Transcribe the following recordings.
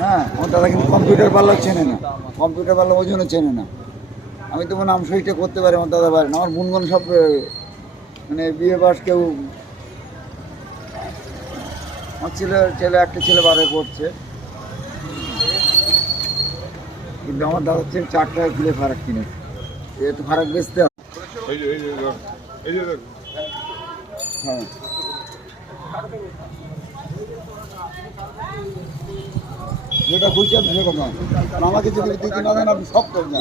হ্যাঁ, আমার দাদা কিন্তু কম্পিউটার পার্লার চেনে না, কম্পিউটার পার্লার ওই জন্য চেনে না। আমি তো নাম সইটা করতে পারি, আমার দাদা পারে না। আমার বোনগণ সব মানে বিয়ে পাস কেউ, আমার ছেলে একটা ছেলে বারে পড়ছে, কিন্তু আমার দাদার ছেলে 4 টাকা কিলো ফারাক কিনেছে। একটু ফারাক বেচতে হবে। হ্যাঁ, যেটা খুশি আপনি সেরকম নয়। আমাকে যদি দিতে না দেন আপনি সব করবেন।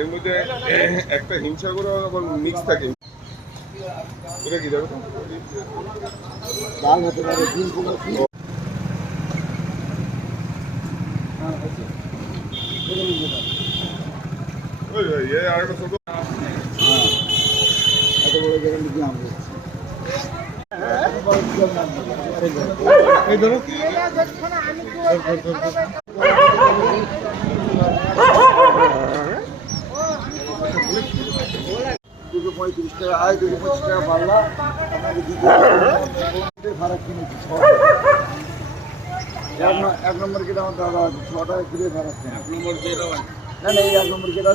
এর মধ্যে একটা হিংসা করে আবার মিক্স থাকে। এটা কি দেখো ডাল হতে পারে, ডিম কোনো কি। ওই আরেকটা ছোট হ্যাঁ, এত বড় গ্যারান্টি দিয়ে আমরা দিচ্ছি। এই ধরো 235 টাকা আয়, 225 টাকা পাল্লা, আপনাকে দিতে ফারাক কিনেছি। 1 নম্বর কেটে আমার দাদা আছে, 6 টাকা কিলো ফারাক কিনে। 1 নম্বর কেটে না, এই 1 নম্বর কেটে